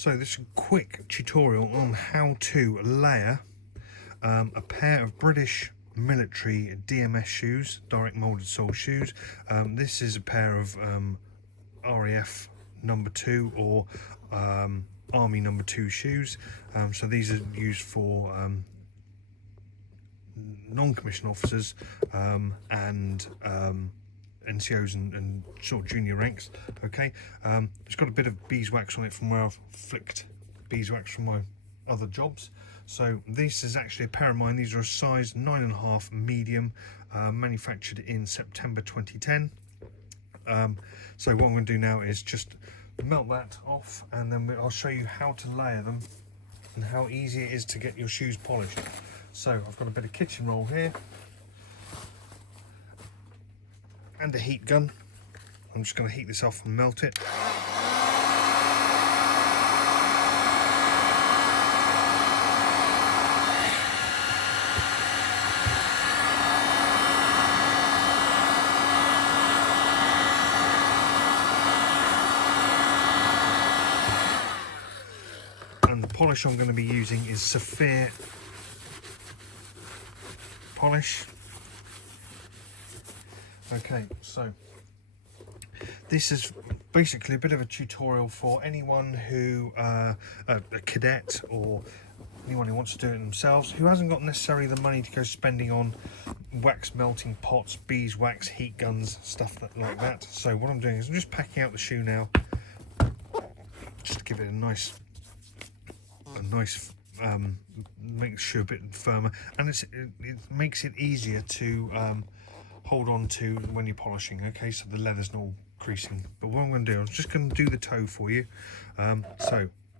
So this is a quick tutorial on how to layer a pair of British military DMS shoes, direct molded sole shoes. This is a pair of RAF number 2 or Army number 2 shoes. So these are used for non-commissioned officers and NCOs and sort of junior ranks. Okay, it's got a bit of beeswax on it from where I've flicked beeswax from my other jobs. So this is actually a pair of mine. These are a size 9.5 medium, manufactured in September 2010. So what I'm going to do now is just melt that off, and then I'll show you how to layer them and how easy it is to get your shoes polished. So I've got a bit of kitchen roll here and a heat gun. I'm just going to heat this off and melt it. And the polish I'm going to be using is Saphir polish. Okay, so this is basically a bit of a tutorial for anyone who, a cadet or anyone who wants to do it themselves, who hasn't got necessarily the money to go spending on wax melting pots, beeswax, heat guns, stuff like that. So what I'm doing is I'm just packing out the shoe now, just to give it a nice make the shoe a bit firmer, and it makes it easier to hold on to when you're polishing. Okay, so the leather's not all creasing. But what I'm going to do, I'm just going to do the toe for you. So I'm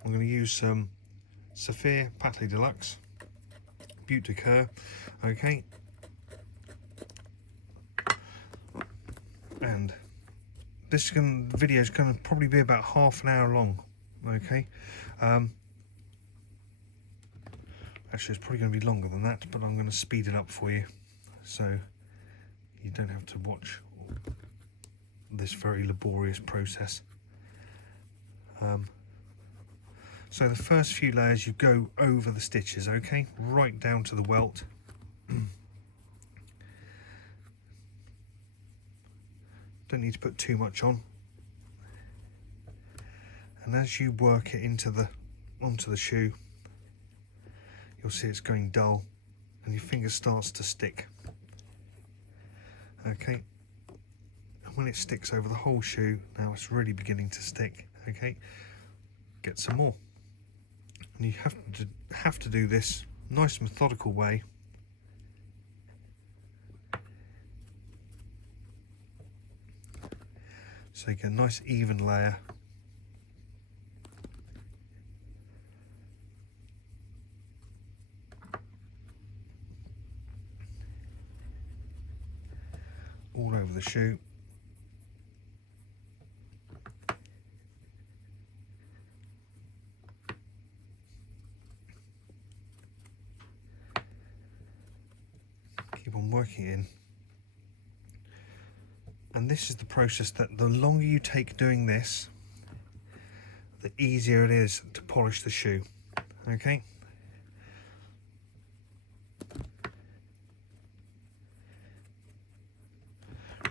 going to use some Saphir Patelé Deluxe Butte de Coeur. Okay, and this video is going to probably be about half an hour long. Okay, actually it's probably going to be longer than that, but I'm going to speed it up for you so you don't have to watch this very laborious process. So the first few layers you go over the stitches, okay, right down to the welt. Don't need to put too much on, and as you work it onto the shoe, you'll see it's going dull and your finger starts to stick. Okay, and when it sticks over the whole shoe, now it's really beginning to stick. Okay, get some more, and you have to do this nice methodical way. So you get a nice even layer. All over the shoe. Keep on working in. And this is the process that the longer you take doing this, the easier it is to polish the shoe. Okay?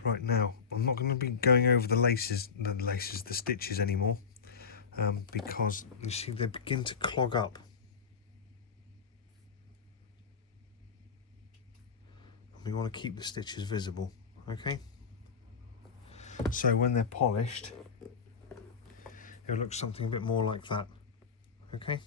Right, now I'm not going to be going over the stitches anymore, because you see they begin to clog up. And we want to keep the stitches visible. Okay, so when they're polished, it'll look something a bit more like that. Okay.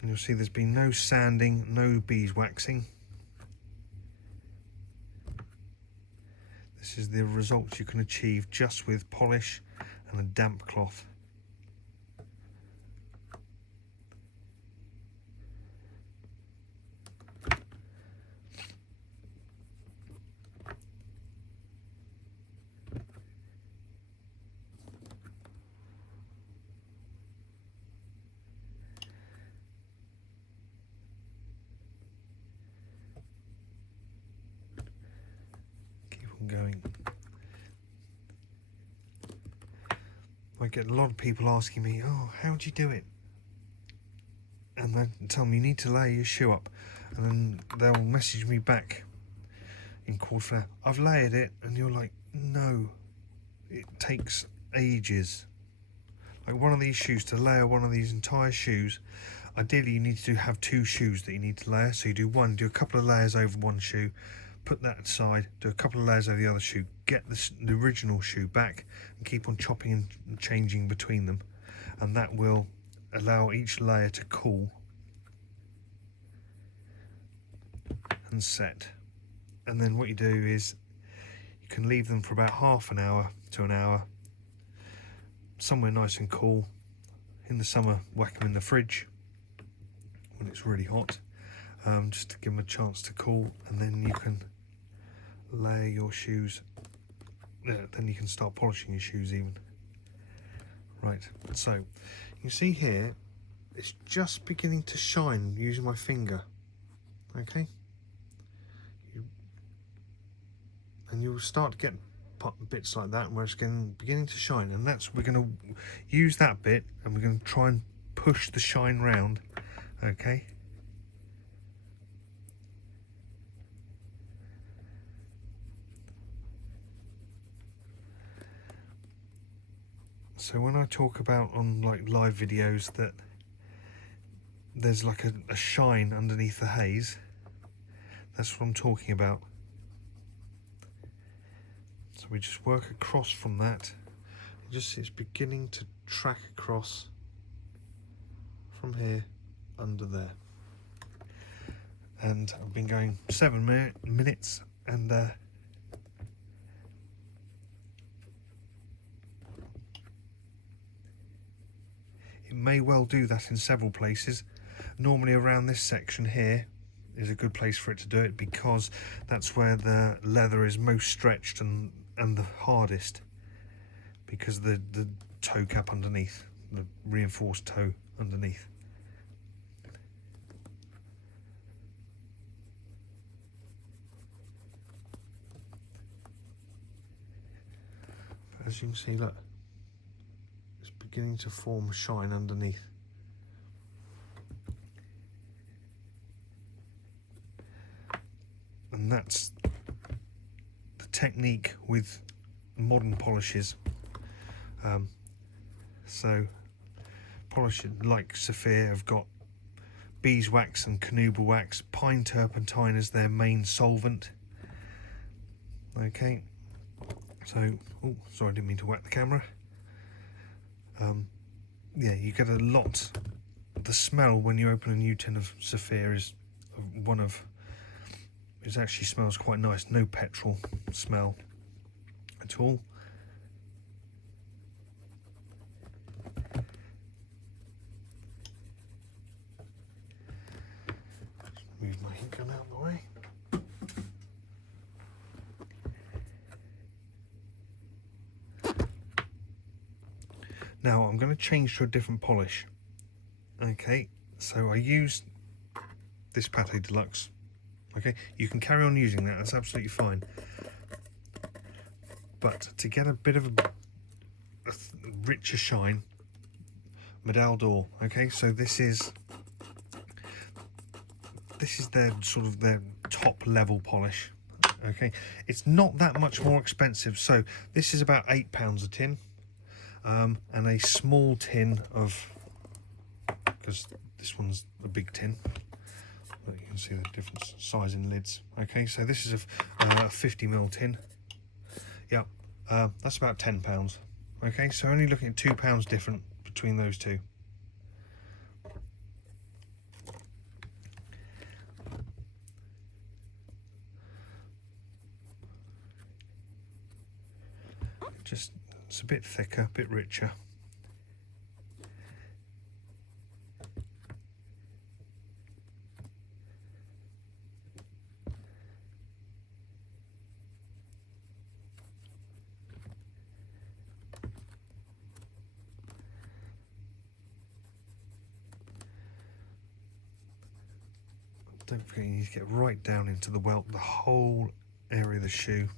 And you'll see there's been no sanding, no beeswaxing. This is the results you can achieve just with polish and a damp cloth. I get a lot of people asking me, oh, how do you do it? And they tell me you need to lay your shoe up, and then they'll message me back in cord flare, I've layered it, and you're like, no, it takes ages. Like one of these shoes, to layer one of these entire shoes, ideally you need to have 2 shoes that you need to layer. So you do a couple of layers over one shoe, put that aside, do a couple of layers over the other shoe, get the original shoe back, and keep on chopping and changing between them, and that will allow each layer to cool and set. And then what you do is you can leave them for about half an hour to an hour, somewhere nice and cool. In the summer, whack them in the fridge when it's really hot, just to give them a chance to cool, and then you can layer your shoes. Then you can start polishing your shoes even. Right, so you can see here it's just beginning to shine using my finger. Okay, and you'll start to get bits like that where it's beginning to shine, and we're going to use that bit, and we're going to try and push the shine round. Okay, so when I talk about on like live videos that there's like a shine underneath the haze, that's what I'm talking about. So we just work across from that. You just see it's beginning to track across from here under there. And I've been going 7 minutes, and it may well do that in several places. Normally around this section here is a good place for it to do it, because that's where the leather is most stretched and the hardest, because the toe cap underneath, the reinforced toe underneath. As you can see, look, it's beginning to form shine underneath. And that's the technique with modern polishes. So polishes like Saphir have got beeswax and carnauba wax, pine turpentine as their main solvent. Okay, so, oh, sorry, I didn't mean to whack the camera. Yeah, you get a lot. The smell when you open a new tin of Saphir is it actually smells quite nice. No petrol smell at all. Just move my heat gun out of the way. Now I'm going to change to a different polish. Okay, so I used this Pate Deluxe. Okay, you can carry on using that, that's absolutely fine. But to get a bit of a richer shine, Medal d'Or. Okay, so this is their sort of their top level polish. Okay, it's not that much more expensive. So this is about £8 a tin, and a small tin of, because this one's a big tin. You can see the different size in lids. Okay, so this is a 50ml tin. Yeah, that's about £10. Okay, so only looking at £2 different between those two. Just, it's a bit thicker, a bit richer. Don't forget, you need to get right down into the welt, the whole area of the shoe,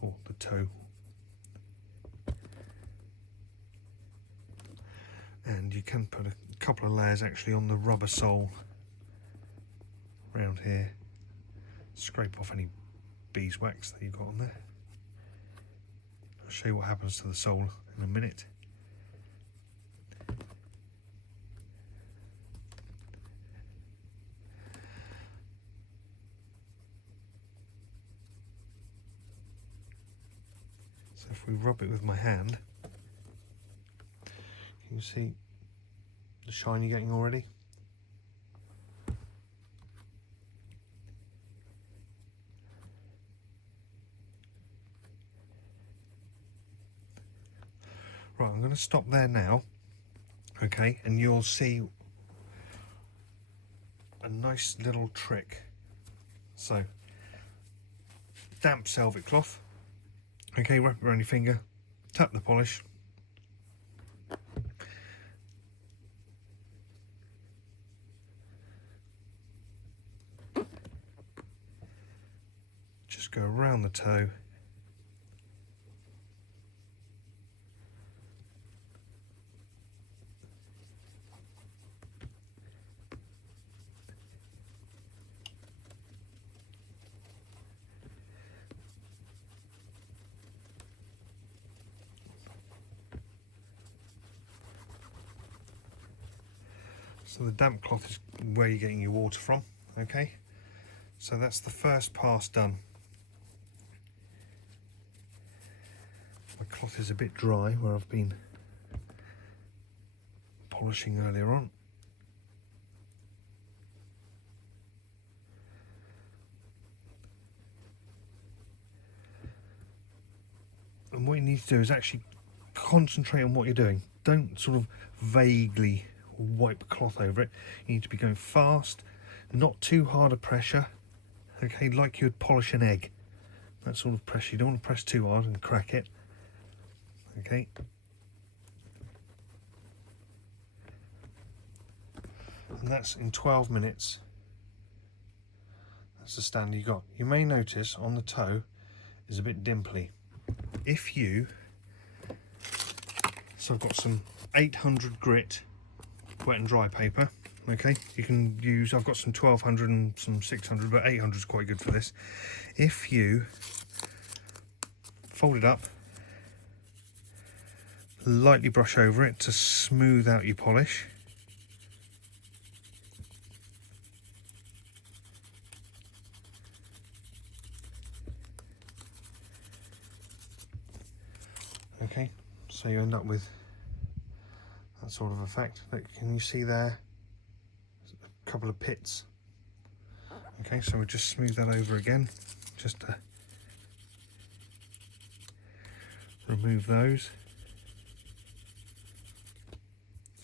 or the toe. And you can put a couple of layers actually on the rubber sole around here. Scrape off any beeswax that you've got on there. I'll show you what happens to the sole in a minute. So if we rub it with my hand, can you see the shine you're getting already? Right, I'm going to stop there now, okay, and you'll see a nice little trick. So, damp velvet cloth, okay, wrap it around your finger, tap the polish, just go around the toe, so the damp cloth is where you're getting your water from, okay, so that's the first pass done. My cloth is a bit dry where I've been polishing earlier on. And what you need to do is actually concentrate on what you're doing. Don't sort of vaguely wipe cloth over it. You need to be going fast, not too hard a pressure, okay, like you would polish an egg. That sort of pressure. You don't want to press too hard and crack it, okay. And that's in 12 minutes. That's the standard you got. You may notice on the toe is a bit dimply. If you, so I've got some 800 grit wet and dry paper, okay, you can use, I've got some 1200 and some 600, but 800 is quite good for this. If you fold it up, lightly brush over it to smooth out your polish, okay, so you end up with that sort of effect. Look, can you see there a couple of pits? Okay, so we'll just smooth that over again, just to remove those.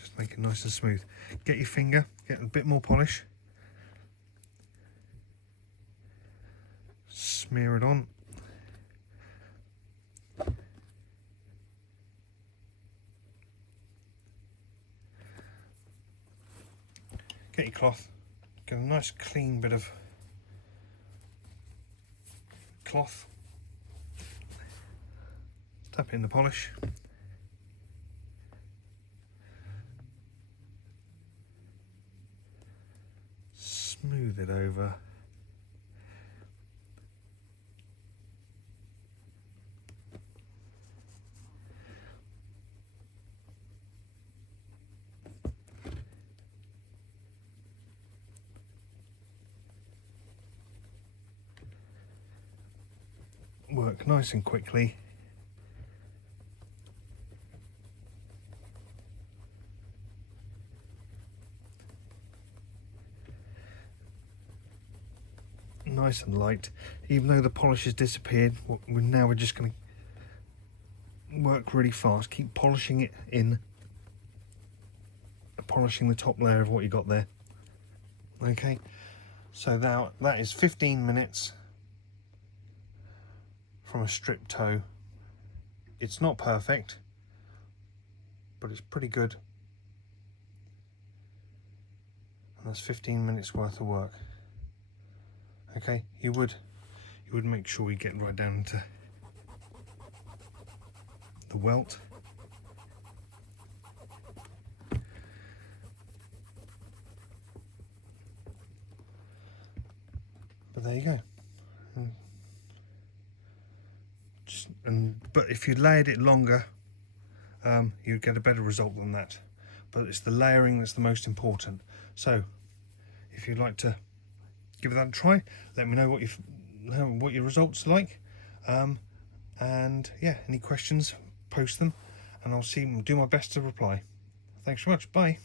Just make it nice and smooth. Get your finger, get a bit more polish, smear it on. Get your cloth, get a nice clean bit of cloth, tap it in the polish, smooth it over, work nice and quickly. Nice and light, even though the polish has disappeared. We're just going to work really fast, keep polishing it in, polishing the top layer of what you got there. Okay, so now that is 15 minutes from a stripped toe. It's not perfect, but it's pretty good, and that's 15 minutes worth of work. Okay, you would make sure you get right down to the welt. but if you layered it longer, you'd get a better result than that. But it's the layering that's the most important. So if you'd like to give that a try, let me know what your results are like, and yeah, any questions, post them, and I'll do my best to reply. Thanks so much. Bye.